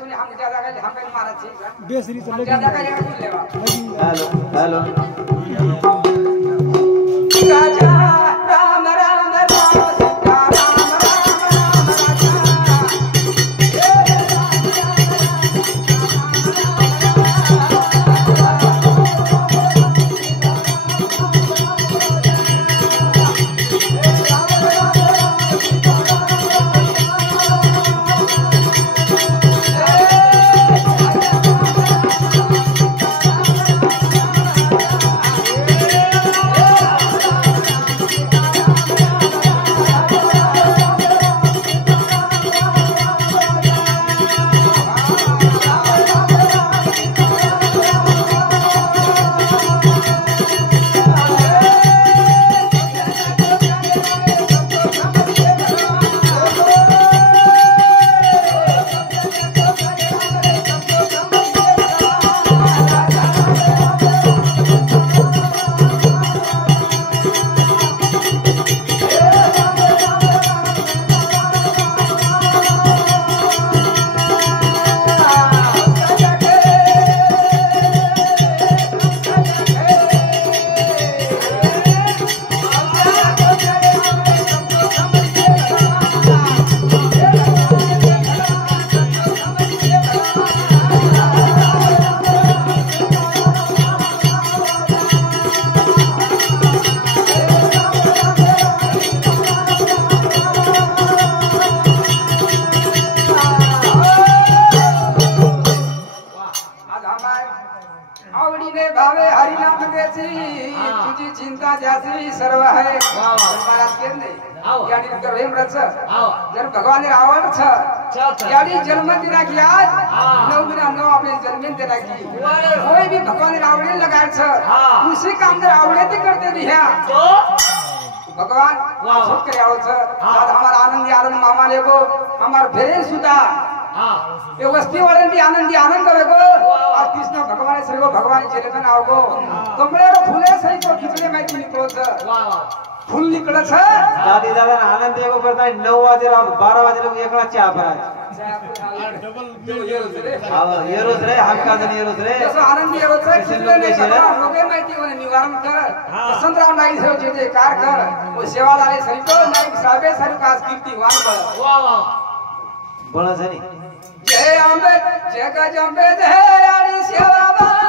सुने हम ज्यादा का हम पे मारा छी बेसरी चले ज्यादा का लेवा सुन लेवा हेलो हेलो राजा राम राम राम सीता राम राम चिंता जैसी सर्व है महाराज के नहीं यानी गर्भेम रच जन भगवान ने रावण छ यानी जन्म दिना की आज 9 महीना 9 आपने जन्म देना की कोई भी भगवान ने रावण ने लगाया छ उसी काम ने रावण ते करते भी है तो भगवान सब करे आओ छ आज हमारा आनंद मामा ने को हमार भेरे सुता ये वस्ती वाले भी आनंद करेगो और कृष्ण भगवान श्री को भगवान चले कन आओगो कमले रो फूले सही को खिचले में निकलो छ फूल निकले छ दादी दादा आनंद एगो करता है 9 बजे और 12 बजे लोग एकला चाय पर डबल ये रोज रे हम का दिन ये रोज रे जैसे आनंद ये रोज खिचले में लोगे में की होने निवारण कर संतराव नाई से जे कार कर वो सेवा वाले सही को नाई साबे सरी का कीर्तिवान कर वाह वाह बोला सनी जय अम्बे जय गजम्बे जय आड़ी सेवा माया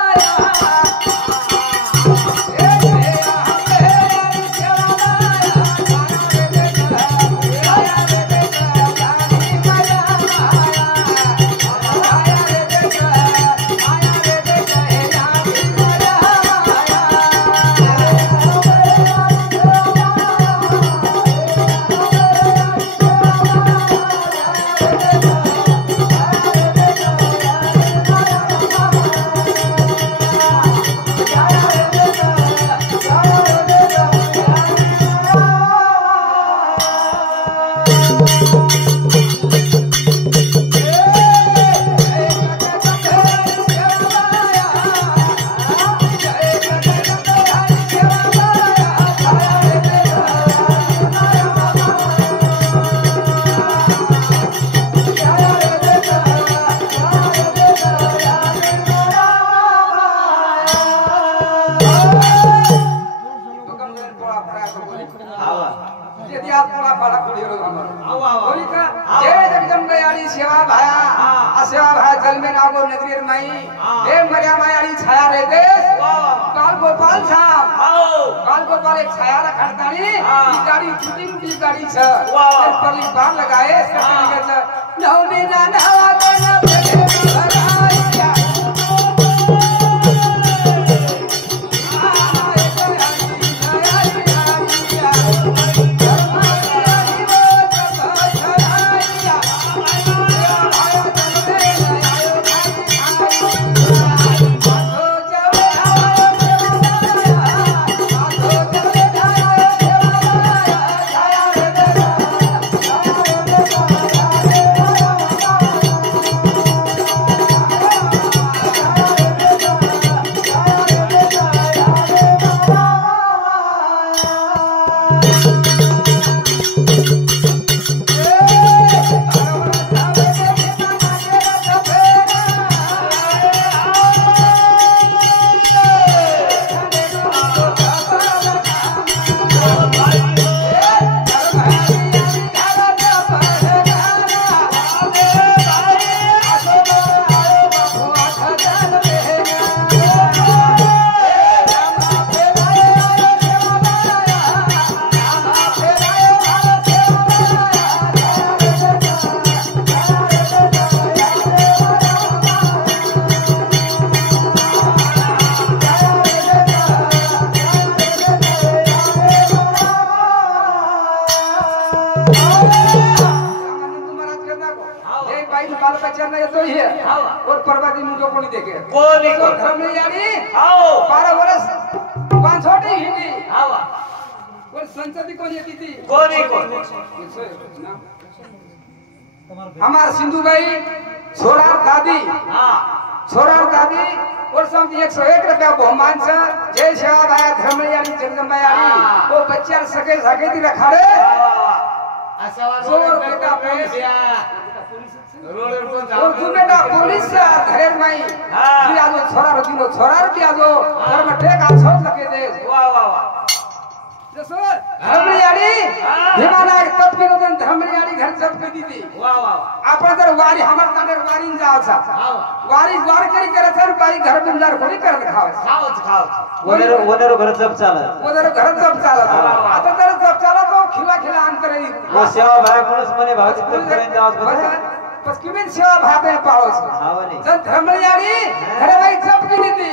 गाड़ी छ पल्ली बार लगाए नौने नाना पिक्चर नहीं तो ही है और परवादी मुझे को नहीं देखे कोणी तो धर्म नहीं यारी आओ 12 वर्ष दुकान छोटी हिंदी आवा और संसदी कौन येती थी कोणी हमार सिंधु भाई छोरा दादी हां छोरा दादी और सब 101 रुपया बहुमान से जय सेवा भाई धर्म यारी जगदम्बा यारी वो बच्चा सके सके दी रखा रे असा जोर बेटा पुलिस और तू बेटा पुलिस से धरेर माई की आजो छोरा रदिनो छोरा रदी आजो धर्म टेक आ छोड़ लगे दे वाह वाह वाह जसो धर्म यारी हिमाना तब की रोजन धर्म यारी घर जब के दी थी वाह वाह आपण तर वारी हमर ताडर वारी जाव सा वारी वार करी करे सर बाई घर बिंदार कोणी करत खाव खाओ वनर घर जप चालत उधर घर जब चालत आता तर जब चालत तो खिला खिला अंतर ही वो सेवा भाई पुरुष मने भाग पर्यंत जावत बस किमेन सेवा भावे पावस हावनी जन धर्मयारी घरे बाई जप की नीति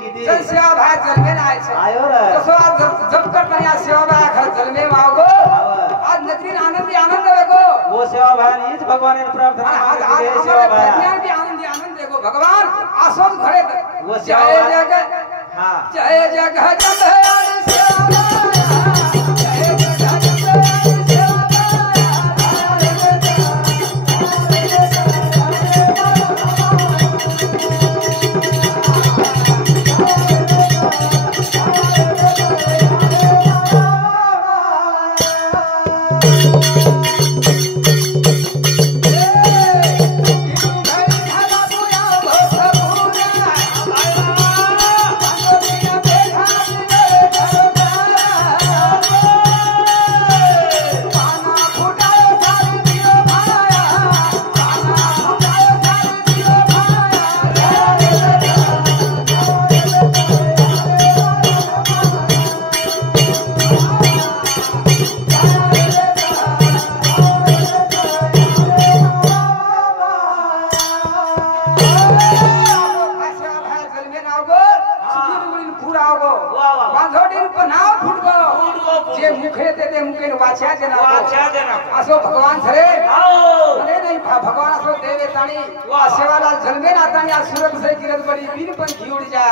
किती जन सेवा भाई जन्मे ना आय आयो रे तो आज जप करता या सेवा भाई घर जन्मे मागो आज नगरी आनंद वेगो वो सेवा भाई हीच भगवान ने प्रार्थना आज की आज सेवा भाई प्रज्ञान भी आनंद देखो भगवान आसोद घरे वो जय सेवा जग हां जय जग जंधयारी सेवा जय जग जंधयारी सेवा असो भगवान खरे अरे नहीं भगवान असो देवे ताणी सेवालाल जन्मे ना ताणी आज सूरत से गिरत बड़ी बिन पण घी उड़ जा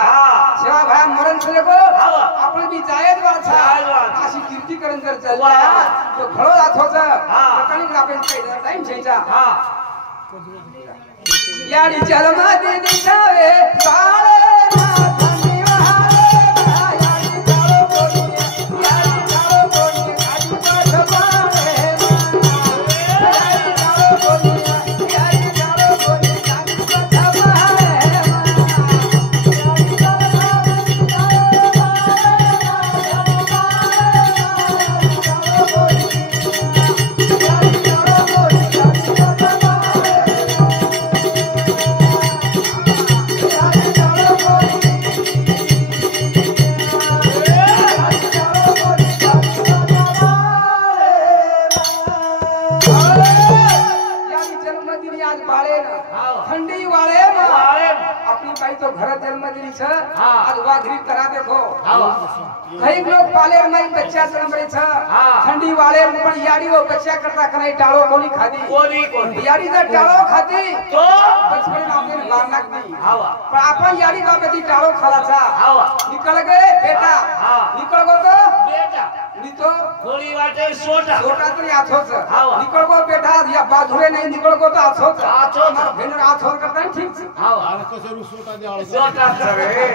सेवा भाई मरण से को आपण भी जायज बात छा अशी कीर्ती करन जर चलला तो खळो जात होत कणी आपण टाइम छेचा याडी जन्म दे दिशावे काळे आज वाघरी करा देखो कई लोग पालेर में बच्चा जन्म रहे छ ठंडी वाले पण याडी वो बच्चा करता करे टाळो कोणी खादी कोणी याडी जर टाळो खादी तो बचपन आपने मार नाक दी हावा पण आपण याडी बाबती टाळो खाला था हावा निकल गए बेटा निकल गो तो बेटा नी तो थोड़ी वाटे सोटा सोटा तरी आछोच हावा निकल गो बेटा या बाधुरे नहीं निकल गो तो आछोच आछोच भेनर आछोच करता है ठीक छ हावा सोटा रे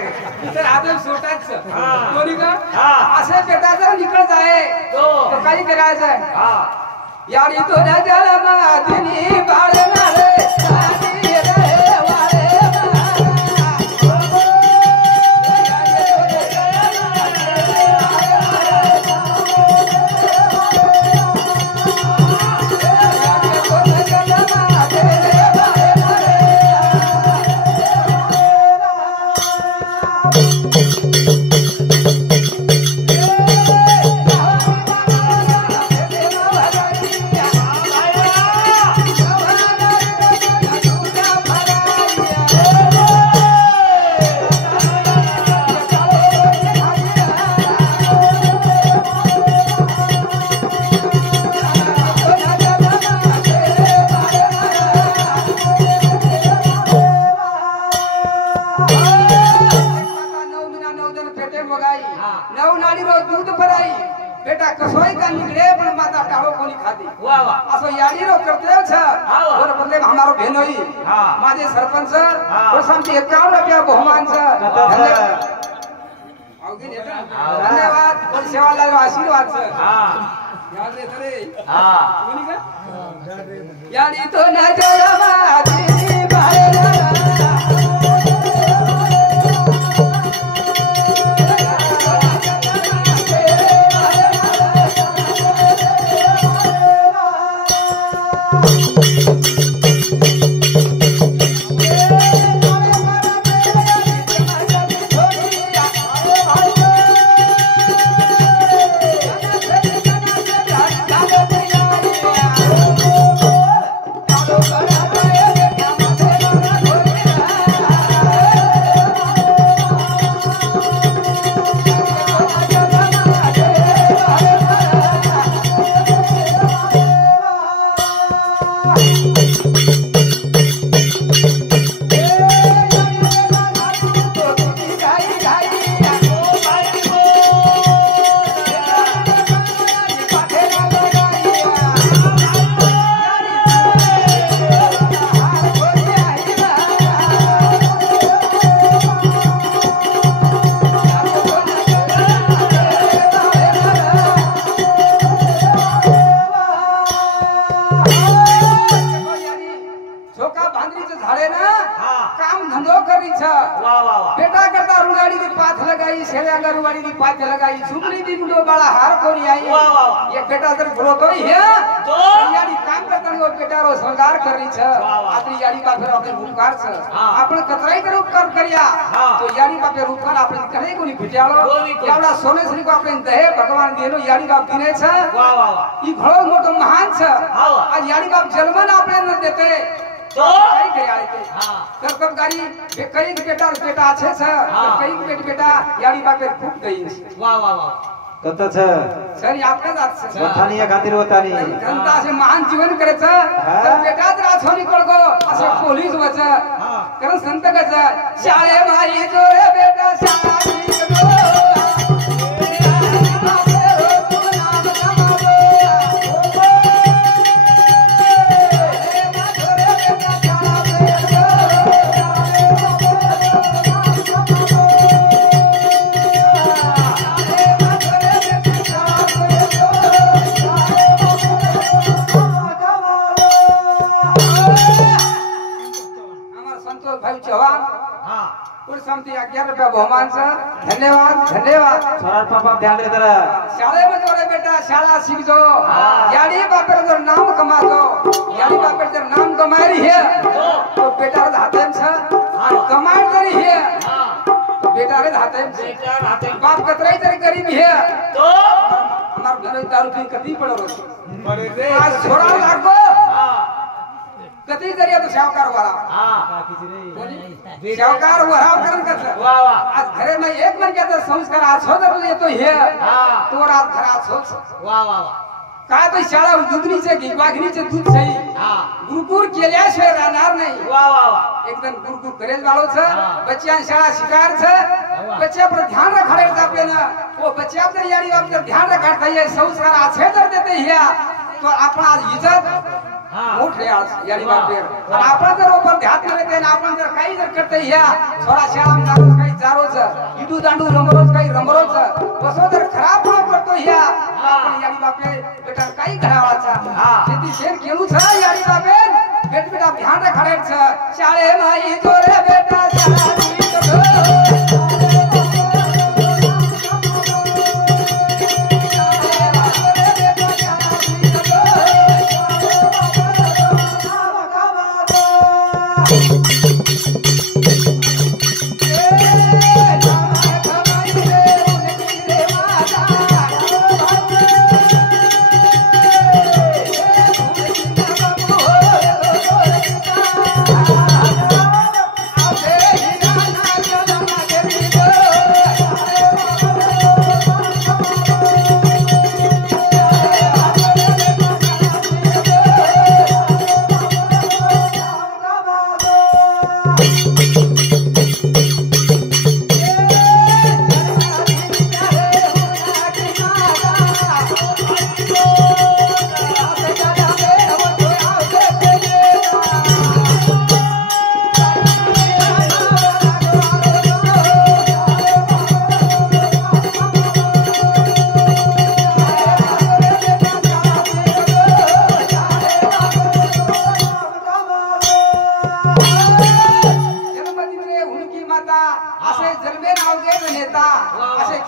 इतर आदम सोटाच कोणी का हां असे बेटा जर निकल जाए तो काही करायचं हां याडी तो ना जलमा दिनी बाळना रे साडी रे वारे कसोई का निकले पण माता टाळो कोणी खाती वा वा असो याडी रो कर्तव्य छ और बदले हमारो बहनोई माझे सरपंच और समती 51 रुपया बहुमान छ धन्यवाद और सेवाला आशीर्वाद छ याद रे तरे कोणी का याडी तो न जरा माझी बाहेर बेटा तर ग्रोथ होई है तो याडी काम करता वो बेटा रो संस्कार करी छ आपली याडी का फिर आपले उपकार छ आपण कतराई कर उपकार करिया तो याडी का फिर उपकार आपण करे कोनी भेटाळो एवढा सोनेश्री को आपण दहे भगवान देनो याडी बाप दिने छ वाह वाह वाह ई घळो मोठो महान छ आज याडी बाप जन्मन आपले न देते तो कई के आले ते कर्तव्यकारी कई बेटा बेटा छे छ कई बेटा याडी बाप खूब गई वाह वाह वाह कत छ सर आपका जात छ वथानी खातिर वतानी जनता से महान जीवन करे छ तर बेटा तर आछोनी कळगो असे पोलीस वच कारण संत कच शाळे माई जोरे बेटा शाळा समती 11 रुपया बहुमान से धन्यवाद धन्यवाद छोरा पापा ध्यान दे जरा शाळे में जोरे बेटा शाळा सीख जो याडी बापर जो नाम कमा दो याडी बापर जो नाम कमाई है तो बेटा रे हाथे छ कमाई करी है तो बेटा रे हाथे बाप कतराई तरी गरीब है तो हमार घर दारू पी कती पड़ो बड़े रे आज छोरा लागो कती जरिया तो शावकार वाला शावकार वराव करन कस वाह वाह आज घरे में एक मन के तो संस्कार आछो दर ले तो है तो रात घर आछो वाह वाह वाह काय तो शाळा दुधनी से घिवाघनी से दूध सही गुरुकुर केल्या शे राहणार नाही वाह वाह वाह एकदम गुरुकुर करेल वाळो छ बच्चा शाळा शिकार छ बच्चा पर ध्यान रखाडे आपले ना वो बच्चा पर याडी आप ध्यान रखाडता है संस्कार आछे दर देते है तो आपण आज इज्जत मोठे आज याडी बापेर आणि आपण जर ऊपर ध्यान देते आणि आपण जर काही जर करते या थोडा शाळाम जारोच काही जारोच इडू दांडू रमरोज काही रमरोज बसो जर खराब पण करतो या आपण याडी बापे बेटा काही घरावाचा किती शेर केलू छ याडी बापेर बेटा ध्यान रखाडेच शाळे माई जोरे बेटा शाळा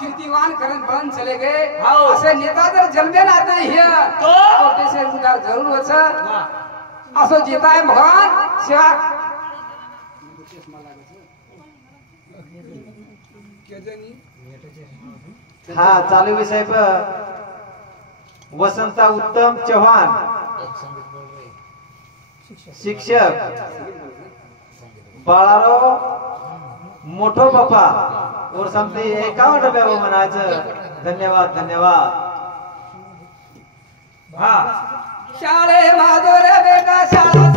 कीर्तिवान करण बन चले गए हाओ। असे नेता जर जन्मे ना आता हे तो त्याचे उदार जरूर होच असो जेता आहे भगवान सेवा हा चालू विषय वसंता उत्तम चव्हाण शिक्षक बाळाराव मोठो बापा और समते 51 रुपया म्हणायचं धन्यवाद धन्यवाद हा शाळे माधुरे बेटा शाळा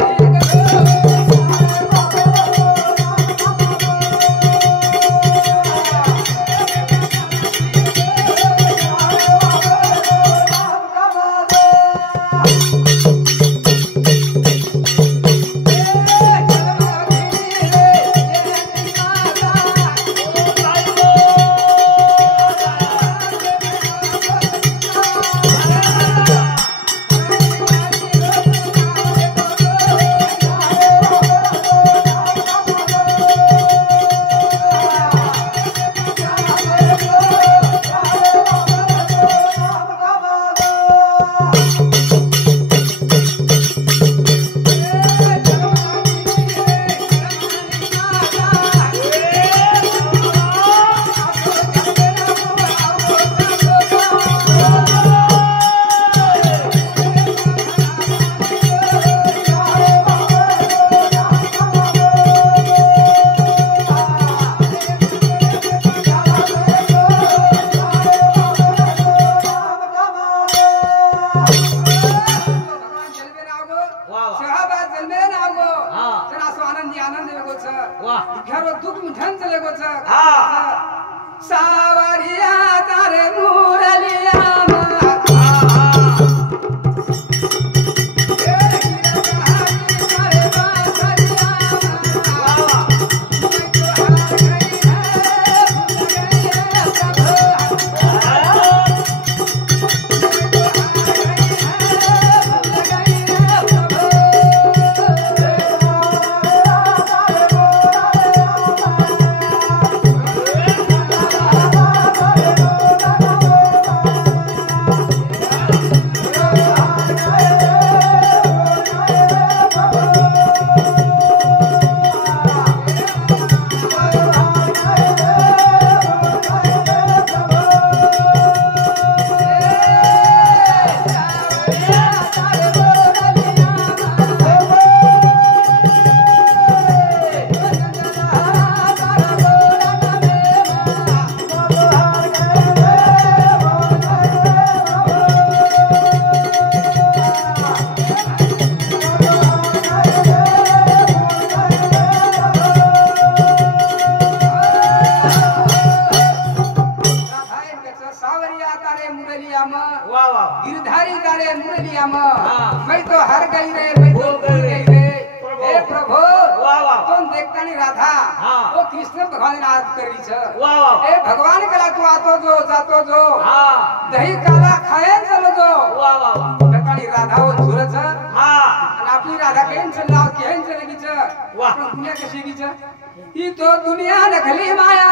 गिरधारी तारे मुरलिया मैं तो हर गई रे मैं तो भूल गई रे हे प्रभु तुम देखता नहीं राधा वो कृष्ण भगवान ने आज करी छ हे भगवान कला तू आतो जो जातो जो दही काला खाए चलो जो देखतानी राधा वो झुरच आणि आपली राधा केन चला केन चलेगी छ पण दुनिया कशी गी छ ही तो दुनिया नकली माया